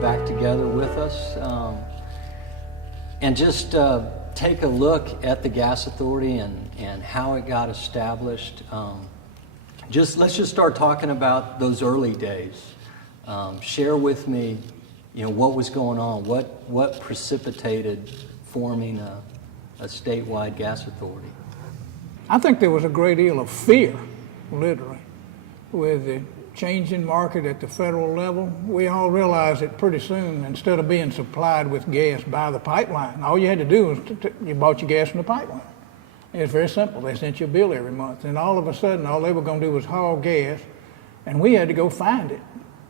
back together with us and just take a look at the Gas Authority and how it got established. Let's just start talking about those early days. Share with me, what was going on, what precipitated forming a statewide gas authority. I think there was a great deal of fear, literally, with the changing market at the federal level. We all realized that pretty soon, instead of being supplied with gas by the pipeline, all you had to do was you bought your gas from the pipeline. It's very simple. They sent you a bill every month, and all of a sudden, all they were going to do was haul gas, and we had to go find it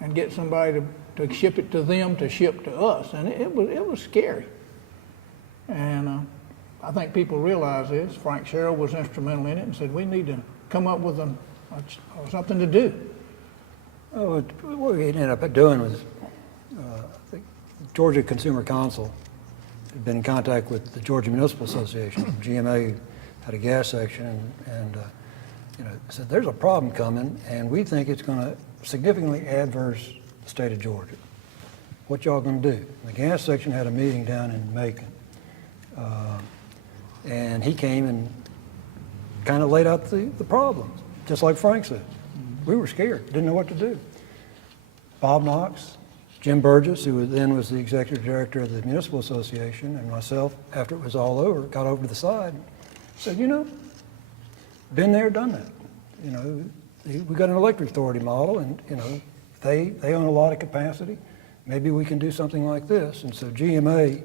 and get somebody to ship it to them to ship to us, and it was scary. And I think people realize this. Frank Sherrill was instrumental in it and said we need to come up with something to do. Oh, what we ended up doing was the Georgia Consumer Council had been in contact with the Georgia Municipal Association. GMA had a gas section and said there's a problem coming and we think it's going to significantly adverse the state of Georgia. What y'all going to do? And the gas section had a meeting down in Macon. And he came and kind of laid out the problems, just like Frank said. We were scared, didn't know what to do. Bob Knox, Jim Burgess, who then was the executive director of the Municipal Association, and myself, after it was all over, got over to the side and said, been there, done that. We got an electric authority model, and they own a lot of capacity. Maybe we can do something like this. And so GMA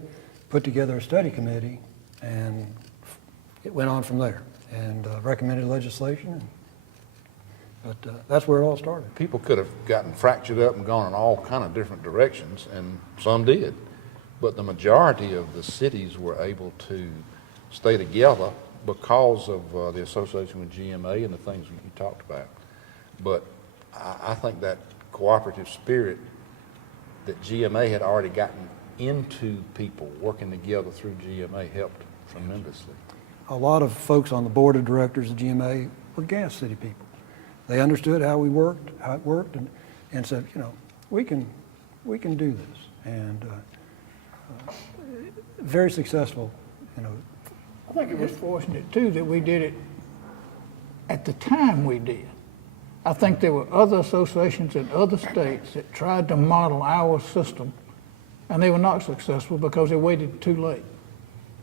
put together a study committee, and it went on from there, and recommended legislation. But that's where it all started. People could have gotten fractured up and gone in all kind of different directions, and some did. But the majority of the cities were able to stay together because of the association with GMA and the things that you talked about. But I think that cooperative spirit that GMA had already gotten into people working together through GMA helped tremendously. A lot of folks on the board of directors of GMA were Gas City people. They understood how it worked, and said, we can do this, and very successful. I think it was fortunate too that we did it at the time we did. I think there were other associations in other states that tried to model our system, and they were not successful because they waited too late.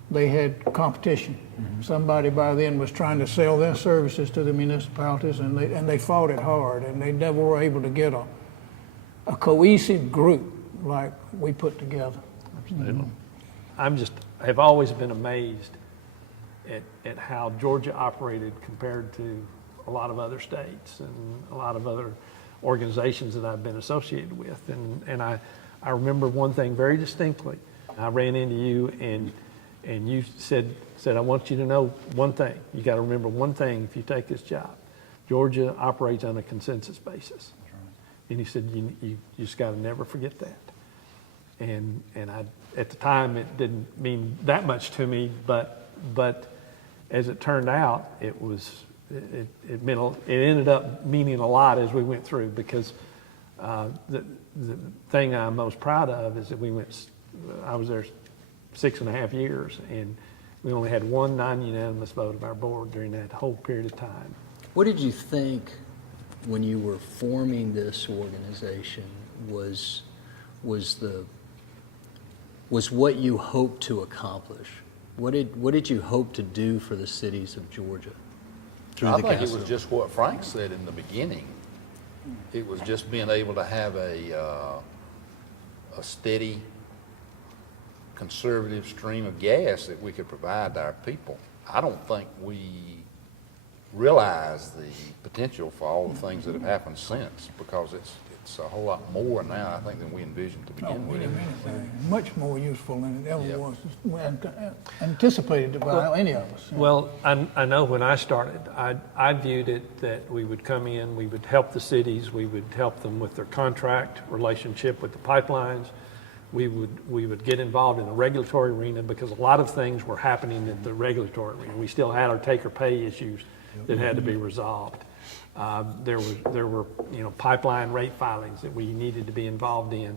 They had competition. Mm-hmm. Somebody by then was trying to sell their services to the municipalities, and they fought it hard, and they never were able to get a cohesive group like we put together. Absolutely. I've always been amazed at how Georgia operated compared to a lot of other states and a lot of other organizations that I've been associated with. And I remember one thing very distinctly. I ran into you and you said, I want you to know one thing. You got to remember one thing if you take this job. Georgia operates on a consensus basis. And he said, you just got to never forget that. And at the time, it didn't mean that much to me, but as it turned out, it ended up meaning a lot as we went through, because the thing I'm most proud of is that I was there 6.5 years, and we only had one non-unanimous vote of our board during that whole period of time. What did you think when you were forming this organization was what you hoped to accomplish? What did you hope to do for the cities of Georgia? I think it was just what Frank said in the beginning. It was just being able to have a steady, conservative stream of gas that we could provide to our people. I don't think we realize the potential for all the things that have happened since, because it's a whole lot more now, I think, than we envisioned to begin with. Much more useful than it ever was anticipated by any of us. Well, I know when I started, I viewed it that we would come in, we would help the cities, we would help them with their contract relationship with the pipelines. We would get involved in the regulatory arena, because a lot of things were happening in the regulatory arena. We still had our take or pay issues that had to be resolved. There were pipeline rate filings that we needed to be involved in.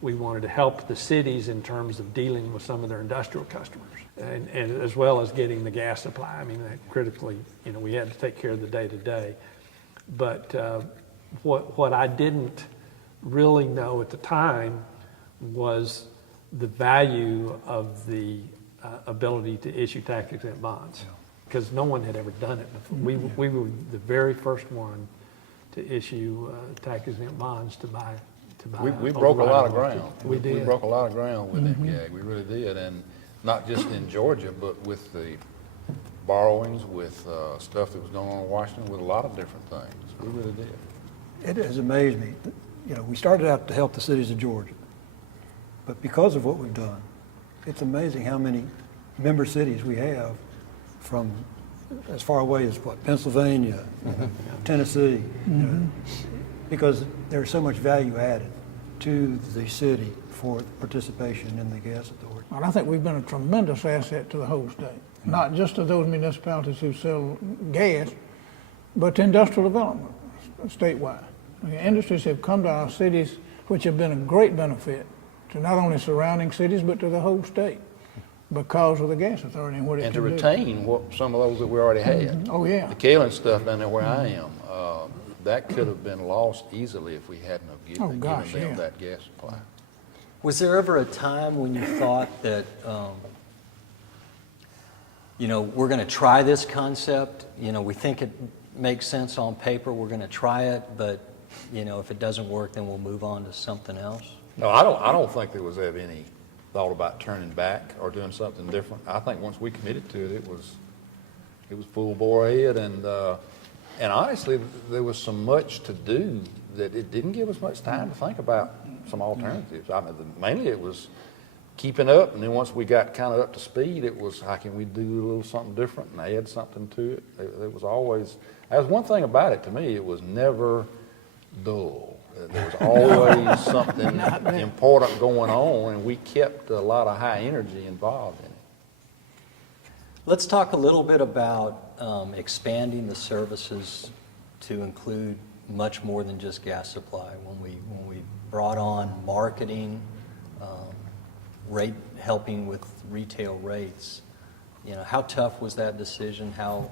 we wanted to help the cities in terms of dealing with some of their industrial customers, and as well as getting the gas supply. I mean, that critically, we had to take care of the day-to-day. But what I didn't really know at the time was the value of the ability to issue tax-exempt bonds, because no one had ever done it before. We were the very first one to issue tax-exempt bonds to buy. We broke a lot of ground. We did. We broke a lot of ground with MPA. We really did, and not just in Georgia, but with the borrowings, with stuff that was going on in Washington, with a lot of different things. We really did. It has amazed me. We started out to help the cities of Georgia, but because of what we've done, it's amazing how many member cities we have from as far away as Pennsylvania, Tennessee, because there's so much value added to the city for participation in the gas authority. And I think we've been a tremendous asset to the whole state, not just to those municipalities who sell gas, but to industrial development statewide. The industries have come to our cities, which have been a great benefit to not only surrounding cities, but to the whole state because of the gas authority and what it And can to do. retain some of those that we already had. Oh, yeah. The Kalen stuff down there where I am, that could have been lost easily if we hadn't have given them that gas supply. Was there ever a time when you thought that, we're going to try this concept, we think it makes sense on paper, we're going to try it, but, if it doesn't work, then we'll move on to something else? No, I don't think there was ever any thought about turning back or doing something different. I think once we committed to it, it was full bore ahead, and honestly, there was so much to do that it didn't give us much time to think about some alternatives. I mean, mainly it was keeping up, and then once we got kind of up to speed, it was how can we do a little something different and add something to it. There was always, that was one thing about it to me, it was never dull. There was always something important going on, and we kept a lot of high energy involved in it. Let's talk a little bit about expanding the services to include much more than just gas supply. When we brought on marketing, helping with retail rates, how tough was that decision? How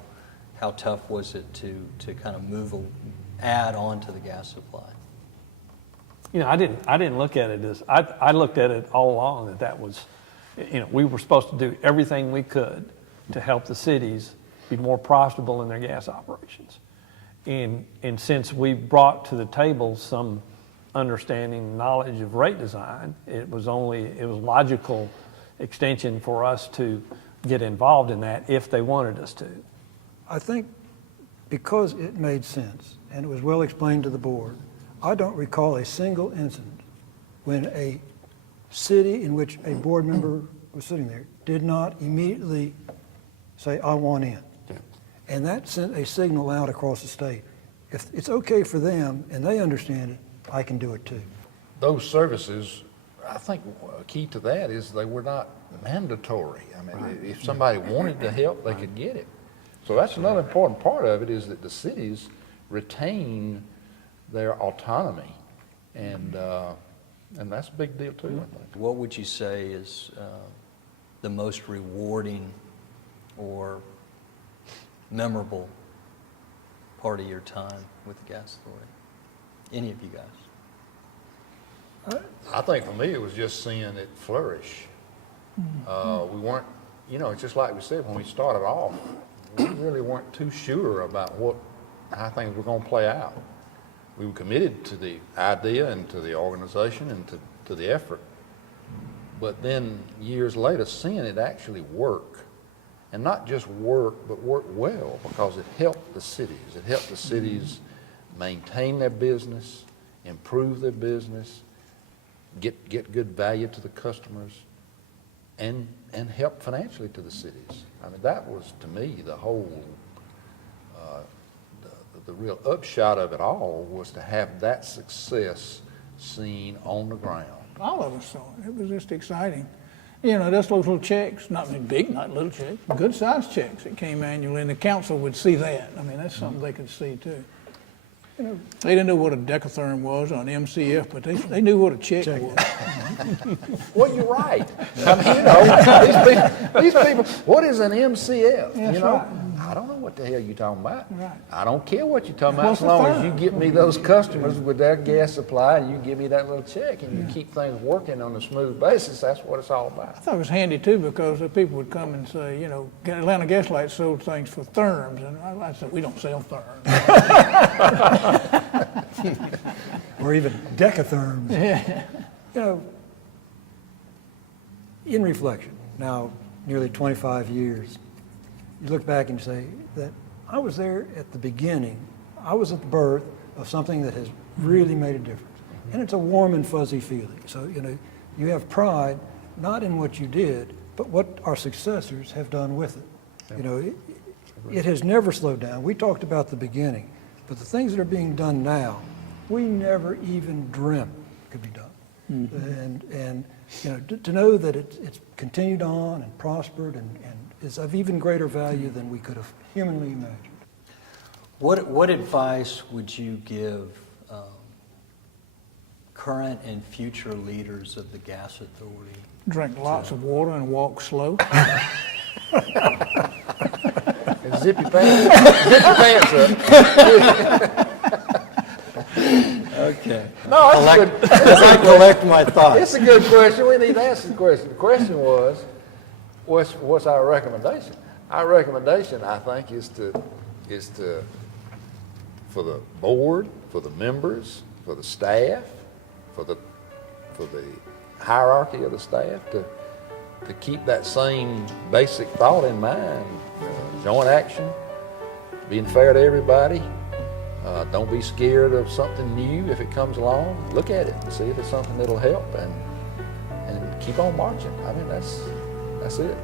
tough was it to kind of add on to the gas supply? I didn't look at it as, I looked at it all along that was, we were supposed to do everything we could to help the cities be more profitable in their gas operations. And since we brought to the table some understanding, knowledge of rate design, it was logical extension for us to get involved in that if they wanted us to. I think because it made sense and it was well explained to the board, I don't recall a single incident when a city in which a board member was sitting there did not immediately say, I want in. Yeah. And that sent a signal out across the state. If it's okay for them and they understand it, I can do it too. Those services, I think a key to that is they were not mandatory. I mean, if somebody wanted to help, they could get it. So that's another important part of it, is that the cities retain their autonomy, and that's a big deal too, I think. What would you say is the most rewarding or memorable part of your time with the gas authority? Any of you guys? I think for me it was just seeing it flourish. We weren't, it's just like we said when we started off, we really weren't too sure about how things were going to play out. We were committed to the idea and to the organization and to the effort. But then years later, seeing it actually work, and not just work, but work well, because it helped the cities. It helped the cities maintain their business, improve their business, get good value to the customers, and help financially to the cities. I mean, that was, to me, the whole, the real upshot of it all was to have that success seen on the ground. All of us saw it. It was just exciting. Those little checks, not big, not little checks, good-sized checks that came annually, and the council would see that. I mean, that's something they could see too. They didn't know what a decatherm was or an MCF, but they knew what a check was. Well, you're right. I mean, you know, these people, what is an MCF? That's You know, right. I don't know what the hell you're talking about. Right. I don't care what you're talking about What's as the long as third? you get me those customers with that gas supply and you give me that little check and you keep things working on a smooth basis. That's what it's all about. I thought it was handy too because the people would come and say, you know, Atlanta Gas Light sold things for therms, and I said, we don't sell therms. Or even decatherms. Yeah. You know, in reflection, now nearly 25 years, you look back and say that I was there at the beginning. I was at the birth of something that has really made a difference. And it's a warm and fuzzy feeling. So, you know, you have pride not in what you did, but what our successors have done with it. You know, it has never slowed down. We talked about the beginning, but the things that are being done now, we never even dreamt could be done. And you know, to know that it's continued on and prospered and is of even greater value than we could have humanly imagined. What advice would you give current and future leaders of the gas authority? Drink lots of water and walk slow. And zip your pants up. Okay. No, that's a good. As I collect my thoughts. It's a good question. We need to answer the question. The question was, what's our recommendation? Our recommendation, I think, is to for the board, for the members, for the staff, for the hierarchy of the staff to keep that same basic thought in mind. Joint action, being fair to everybody. Don't be scared of something new if it comes along. Look at it and see if it's something that'll help, and keep on marching. I mean, that's it.